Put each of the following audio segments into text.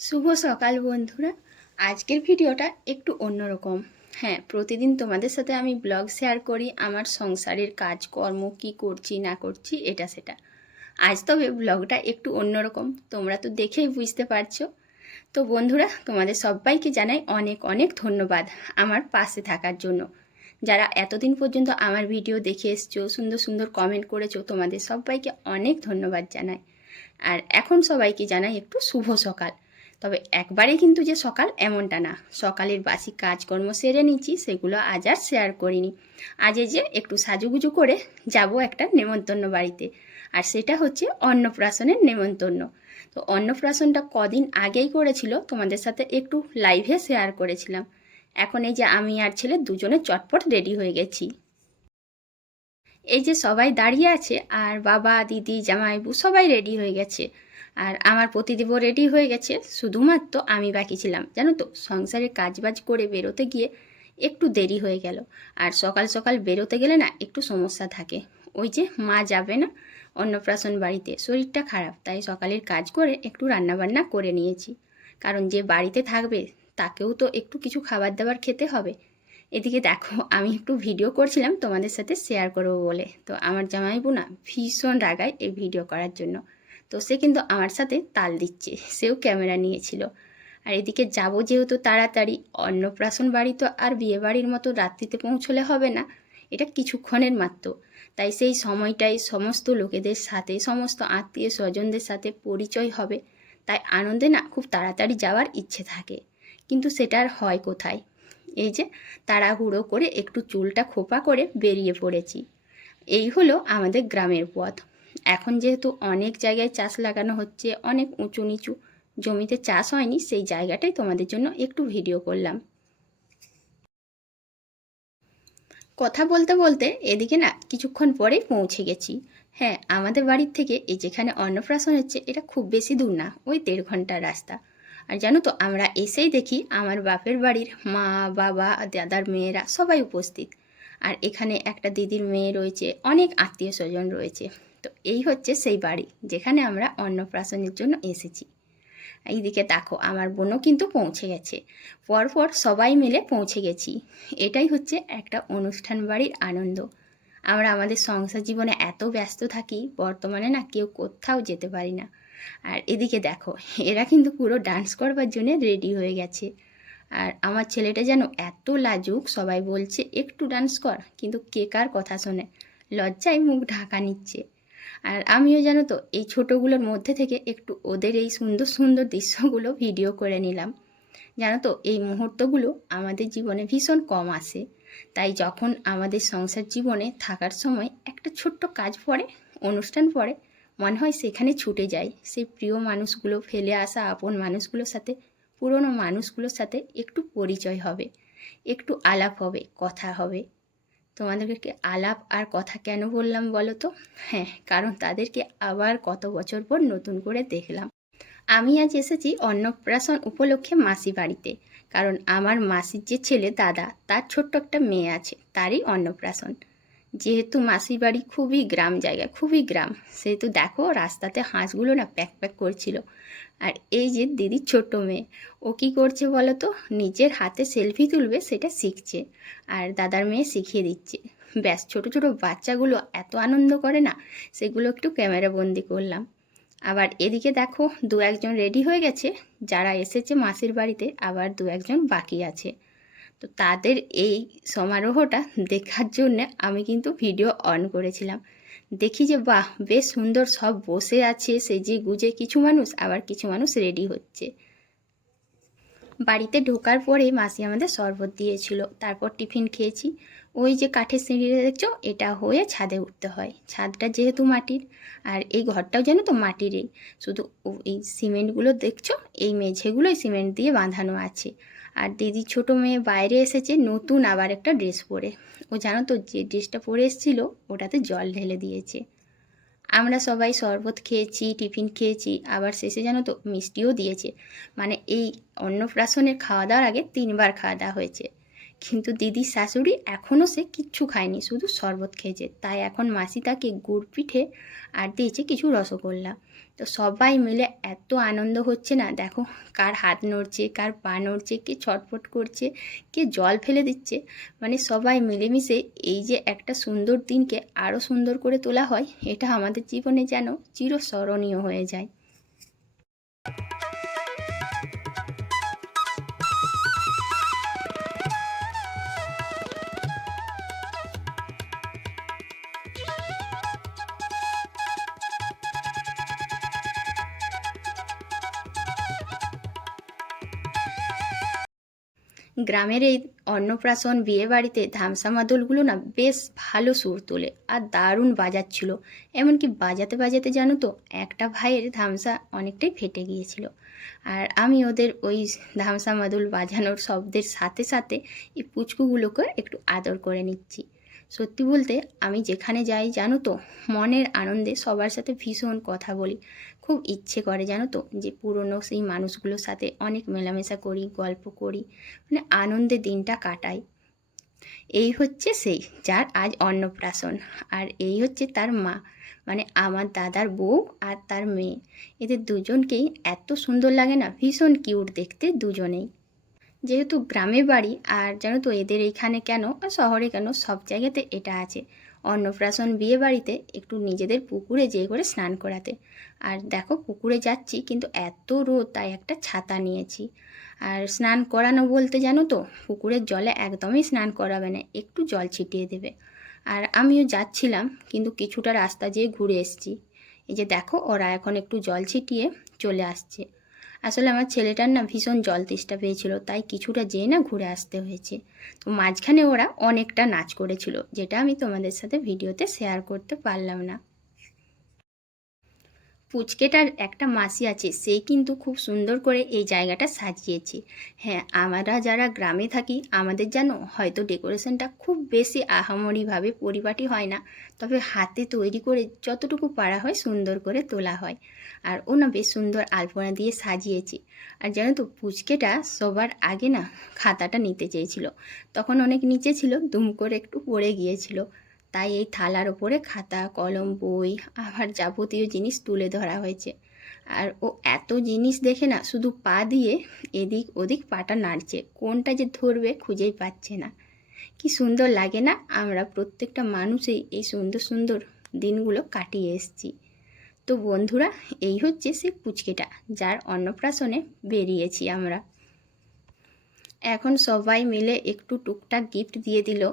শুভ সকাল বন্ধুরা। আজকের ভিডিওটা একটু অন্যরকম। হ্যাঁ, প্রতিদিন তোমাদের সাথে আমি ব্লগ শেয়ার করি আমার সংসারের কাজকর্ম কি করছি না করছি এটা সেটা। আজ তবে ব্লগটা একটু অন্যরকম, তোমরা তো দেখেই বুঝতে পারছো। তো বন্ধুরা, তোমাদের সবাইকে জানাই অনেক অনেক ধন্যবাদ আমার পাশে থাকার জন্য। যারা এতদিন পর্যন্ত আমার ভিডিও দেখে এসছো, সুন্দর সুন্দর কমেন্ট করেছো, তোমাদের সবাইকে অনেক ধন্যবাদ জানাই। আর এখন সবাইকে জানাই একটু শুভ সকাল। তবে একবারে কিন্তু যে সকাল এমনটা না, সকালের বাসি কাজকর্ম সেরে নিচ্ছি, সেগুলো আজ আর শেয়ার করিনি। আজ এই যে একটু সাজুগুজু করে যাব একটা নেমন্তন্ন বাড়িতে, আর সেটা হচ্ছে অন্নপ্রাশনের নেমন্তন্ন। তো অন্নপ্রাশনটা কদিন আগেই করেছিল, তোমাদের সাথে একটু লাইভে শেয়ার করেছিলাম। এখন এই যে আমি আর ছেলে দুজনে চটপট রেডি হয়ে গেছি। এই যে সবাই দাঁড়িয়ে আছে, আর বাবা, দিদি, জামাইবু সবাই রেডি হয়ে গেছে। আর আমার পতিদেবও রেডি হয়ে গেছে, শুধুমাত্র আমি বাকি ছিলাম। জানো তো, সংসারে কাজবাজ করে বেরোতে গিয়ে একটু দেরি হয়ে গেল। আর সকাল সকাল বেরোতে গেলে না একটু সমস্যা থাকে। ওই যে মা যাবে না অন্নপ্রাশন বাড়িতে, শরীরটা খারাপ, তাই সকালের কাজ করে একটু রান্নাবান্না করে নিয়েছি। কারণ যে বাড়িতে থাকবে তাকেও তো একটু কিছু খাবার দাবার খেতে হবে। এদিকে দেখো, আমি একটু ভিডিও করছিলাম তোমাদের সাথে শেয়ার করবো বলে। তো আমার জামাইবু না ভীষণ রাগায় এই ভিডিও করার জন্য। তো সে কিন্তু আমার সাথে তাল দিচ্ছে, সেও ক্যামেরা নিয়েছিল। আর এদিকে যাবো যেহেতু তাড়াতাড়ি, অন্নপ্রাশন বাড়ি তো আর বিয়ে বাড়ির মতো রাত্রিতে পৌঁছলে হবে না, এটা কিছুক্ষণের মাত্র। তাই সেই সময়টাই সমস্ত লোকেদের সাথে, সমস্ত আত্মীয় স্বজনদের সাথে পরিচয় হবে। তাই আনন্দে না খুব তাড়াতাড়ি যাওয়ার ইচ্ছে থাকে, কিন্তু সেটা আর হয় কোথায়। এই যে তাড়াহুড়ো করে একটু চুলটা খোপা করে বেরিয়ে পড়েছি। এই হলো আমাদের গ্রামের পথ। এখন যেহেতু অনেক জায়গায় চাষ লাগানো হচ্ছে, অনেক উঁচু নিচু জমিতে চাষ হয়নি, সেই জায়গাটাই তোমাদের জন্য একটু ভিডিও করলাম। কথা বলতে বলতে এদিকে না কিছুক্ষণ পরেই পৌঁছে গেছি। হ্যাঁ, আমাদের বাড়ির থেকে এই যেখানে অন্নপ্রাশন হচ্ছে এটা খুব বেশি দূর না, ওই 1.5 ঘন্টার রাস্তা। আর জানো তো, আমরা এসেই দেখি আমার বাপের বাড়ির মা, বাবা, দাদার মেয়েরা সবাই উপস্থিত। আর এখানে একটা দিদির মেয়ে রয়েছে, অনেক আত্মীয় স্বজন রয়েছে। তো এই হচ্ছে সেই বাড়ি যেখানে আমরা অন্নপ্রাশনের জন্য এসেছি। এইদিকে দেখো, আমার বোনও কিন্তু পৌঁছে গেছে। পরপর সবাই মিলে পৌঁছে গেছি। এটাই হচ্ছে একটা অনুষ্ঠান বাড়ির আনন্দ। আমরা আমাদের সংসার জীবনে এত ব্যস্ত থাকি, বর্তমানে না কেউ কোথাও যেতে পারি না। আর এদিকে দেখো, এরা কিন্তু পুরো ডান্স করবার জন্য রেডি হয়ে গেছে। আর আমার ছেলেটা যেন এত লাজুক, সবাই বলছে একটু ডান্স কর, কিন্তু কে কার কথা শোনে, লজ্জায় মুখ ঢাকা নিচ্ছে। আর আমিও জানো তো এই ছোটোগুলোর মধ্যে থেকে একটু ওদের এই সুন্দর সুন্দর দৃশ্যগুলো ভিডিও করে নিলাম। জানো তো, এই মুহূর্তগুলো আমাদের জীবনে ভীষণ কম আসে। তাই যখন আমাদের সংসার জীবনে থাকার সময় একটা ছোট্ট কাজ পড়ে, অনুষ্ঠান পড়ে, মনে হয় সেখানে ছুটে যায়, সেই প্রিয় মানুষগুলো, ফেলে আসা আপন মানুষগুলোর সাথে, পুরনো মানুষগুলোর সাথে একটু পরিচয় হবে, একটু আলাপ হবে, কথা হবে। তোমাদেরকে আলাপ আর কথা কেন বললাম বলো তো? হ্যাঁ, কারণ তাদেরকে আবার কত বছর পর নতুন করে দেখলাম। আমি আজ এসেছি অন্নপ্রাশন উপলক্ষে মাসি বাড়িতে। কারণ আমার মাসির যে ছেলে দাদা, তার ছোট্ট একটা মেয়ে আছে, তারই অন্নপ্রাশন। যেহেতু মাসির বাড়ি খুবই গ্রাম জায়গা, খুবই গ্রাম, সেহেতু দেখো রাস্তাতে হাঁসগুলো না প্যাক প্যাক করছিল। আর এই যে দিদির ছোট্ট মেয়ে, ও কী করছে বলো তো, নিজের হাতে সেলফি তুলবে সেটা শিখছে, আর দাদার মেয়ে শিখিয়ে দিচ্ছে। ব্যাস, ছোটো ছোটো বাচ্চাগুলো এত আনন্দ করে না, সেগুলো একটু ক্যামেরা বন্দি করলাম। আবার এদিকে দেখো, 2-1 জন রেডি হয়ে গেছে, যারা এসেছে মাসির বাড়িতে, আবার 2-1 জন বাকি আছে। তো তাদের এই সমারোহটা দেখার জন্য আমি কিন্তু ভিডিও অন করেছিলাম। দেখি যে বাহ, বেশ সুন্দর সব বসে আছে সেজে গুজে, কিছু মানুষ, আবার কিছু মানুষ রেডি হচ্ছে। বাড়িতে ঢোকার পরেই মাসি আমাদের শরবত দিয়েছিল, তারপর টিফিন খেয়েছি। ওই যে কাঠের সিঁড়িটা দেখছো, এটা হয়ে ছাদে উঠতে হয়। ছাদটা যেহেতু মাটির, আর এই ঘরটাও যেন তো মাটিরই, শুধু এই সিমেন্টগুলো দেখছো, এই মেঝেগুলোই সিমেন্ট দিয়ে বাঁধানো আছে। আর দিদির ছোটো মেয়ে বাইরে এসেছে নতুন আবার একটা ড্রেস পরে। ও জানো তো, যে ড্রেসটা পরে এসেছিলো ওটাতে জল ঢেলে দিয়েছে। আমরা সবাই শরবত খেয়েছি, টিফিন খেয়েছি, আবার শেষে জানো তো মিষ্টিও দিয়েছে। মানে এই অন্নপ্রাশনের খাওয়া দাওয়ার আগে 3 বার খাওয়া দাওয়া হয়েছে। কিন্তু দিদির শাশুড়ি এখনও সে কিচ্ছু খায়নি, শুধু শরবত খেয়েছে। তাই এখন মাসি তাকে গুড় পিঠে আর দিয়েছে কিছু রসগোল্লা। তো সবাই মিলে এত আনন্দ হচ্ছে না, দেখো কার হাত নড়ছে, কার পা নড়ছে, কে ছটফট করছে, কে জল ফেলে দিচ্ছে। মানে সবাই মিলেমিশে এই যে একটা সুন্দর দিনকে আরও সুন্দর করে তোলা হয়, এটা আমাদের জীবনে যেন চিরস্মরণীয় হয়ে যায়। গ্রামের এই অন্নপ্রাশন বিয়েবাড়িতে ধামসা মাদলগুলো না বেশ ভালো সুর তোলে আর দারুণ বাজাচ্ছিল। এমনকি বাজাতে বাজাতে জানো তো একটা ভাইয়ের ধামসা অনেকটাই ফেটে গিয়েছিল। আর আমি ওদের ওই ধামসা মাদল বাজানোর শব্দের সাথে সাথে এই পুচকুগুলোকে একটু আদর করে নিচ্ছি। সত্যি বলতে আমি যেখানে যাই জানো তো মনের আনন্দে সবার সাথে ভীষণ কথা বলি। খুব ইচ্ছে করে জানো তো যে পুরনো সেই মানুষগুলোর সাথে অনেক মেলামেশা করি, গল্প করি, মানে আনন্দে দিনটা কাটাই। এই হচ্ছে সেই যার আজ অন্নপ্রাশন, আর এই হচ্ছে তার মা, মানে আমার দাদার বউ আর তার মেয়ে। এদের দুজনকেই এত সুন্দর লাগে না, ভীষণ কিউট দেখতে দুজনেই। যেহেতু গ্রামে বাড়ি, আর জানো তো এদের এইখানে কেন আর শহরে কেন সব জায়গাতে এটা আছে, অন্নপ্রাশন বিয়ে বাড়িতে একটু নিজেদের পুকুরে যেয়ে করে স্নান করাতে। আর দেখো পুকুরে যাচ্ছি কিন্তু এত রোদ, তাই একটা ছাতা নিয়েছি। আর স্নান করানো বলতে জানো তো পুকুরের জলে একদমই স্নান করাবে না, একটু জল ছিটিয়ে দেবে। আর আমিও যাচ্ছিলাম কিন্তু কিছুটা রাস্তা যেয়ে ঘুরে এসেছি। এই যে দেখো ওরা এখন একটু জল ছিটিয়ে চলে আসছে। আসলে আমার ছেলেটার না ভীষণ জল তেষ্টা পেয়েছিল, তাই কিছুটা যেয়ে না ঘুরে আসতে হয়েছে। তো মাঝখানে ওরা অনেকটা নাচ করেছিল, যেটা আমি তোমাদের সাথে ভিডিওতে শেয়ার করতে পারলাম না। পুচকেটার একটা মাসি আছে, সে কিন্তু খুব সুন্দর করে এই জায়গাটা সাজিয়েছে। হ্যাঁ, আমরা যারা গ্রামে থাকি আমাদের জানো হয়তো ডেকোরেশনটা খুব বেশি আহামরিভাবে পরিপাটি হয় না, তবে হাতে তৈরি করে যতটুকু পারা হয় সুন্দর করে তোলা হয়। আর ও না বেশ সুন্দর আলপনা দিয়ে সাজিয়েছে। আর জানো তো পুচকেটা সবার আগে না খাতাটা নিতে চেয়েছিল, তখন অনেক নিচে ছিল, দুম করে একটু পড়ে গিয়েছিল। তাই এই থালার ওপরে খাতা, কলম, বই আবার যাবতীয় জিনিস তুলে ধরা হয়েছে। আর ও এত জিনিস দেখে না শুধু পা দিয়ে এদিক ওদিক পাটা নাড়ছে, কোনটা যে ধরবে খুঁজেই পাচ্ছে না। কি সুন্দর লাগে না, আমরা প্রত্যেকটা মানুষই এই সুন্দর সুন্দর দিনগুলো কাটিয়ে এসেছি। তো বন্ধুরা, এই হচ্ছে সেই পুচকেটা যার অন্নপ্রাশনে বেরিয়েছি আমরা। এখন সবাই মিলে একটু টুকটাক গিফট দিয়ে দিল,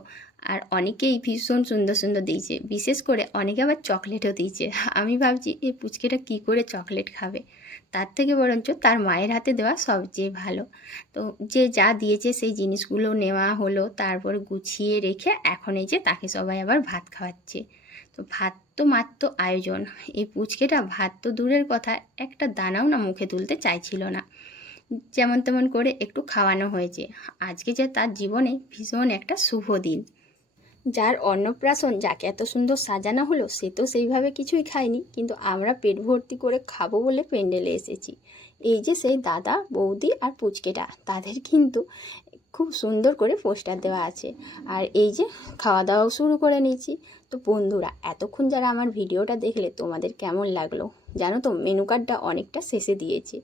আর অনেকেই ভীষণ সুন্দর সুন্দর দিয়েছে, বিশেষ করে অনেকে আবার চকলেটও দিয়েছে। আমি ভাবছি এই পুচকেটা কি করে চকলেট খাবে, তার থেকে বরঞ্চ তার মায়ের হাতে দেওয়া সবচেয়ে ভালো। তো যে যা দিয়েছে সেই জিনিসগুলো নেওয়া হলো, তারপর গুছিয়ে রেখে এখন এই যে তাকে সবাই আবার ভাত খাওয়াচ্ছে। তো ভাত তো মাত্র আয়োজন, এই পুচকেটা ভাত তো দূরের কথা, একটা দানাও না মুখে তুলতে চাইছিল না। যেমন তেমন করে একটু খাওয়ানো হয়েছে। আজকে যে তার জীবনে ভীষণ একটা শুভ দিন। যার অন্নপ্রাশন, যাকে এত সুন্দর সাজানো হলো, সে তো সেইভাবে কিছুই খায়নি, কিন্তু আমরা পেট ভর্তি করে খাবো বলে প্যান্ডেলে এসেছি। এই যে সেই দাদা, বৌদি আর পুচকেটা, তাদের কিন্তু খুব সুন্দর করে পোস্টার দেওয়া আছে। আর এই যে খাওয়া দাওয়াও শুরু করে নিয়েছি। তো বন্ধুরা, এতক্ষণ যারা আমার ভিডিওটা দেখলে তোমাদের কেমন লাগলো জানো তো, মেনু কার্ডটা অনেকটা শেষে দিয়েছে,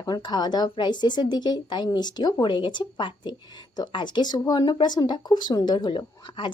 এখন খাওয়া দাওয়া প্রায় শেষের দিকেই, তাই মিষ্টিও পড়ে গেছে পাতে। তো আজকে শুভ অন্নপ্রাশনটা খুব সুন্দর হলো। আজ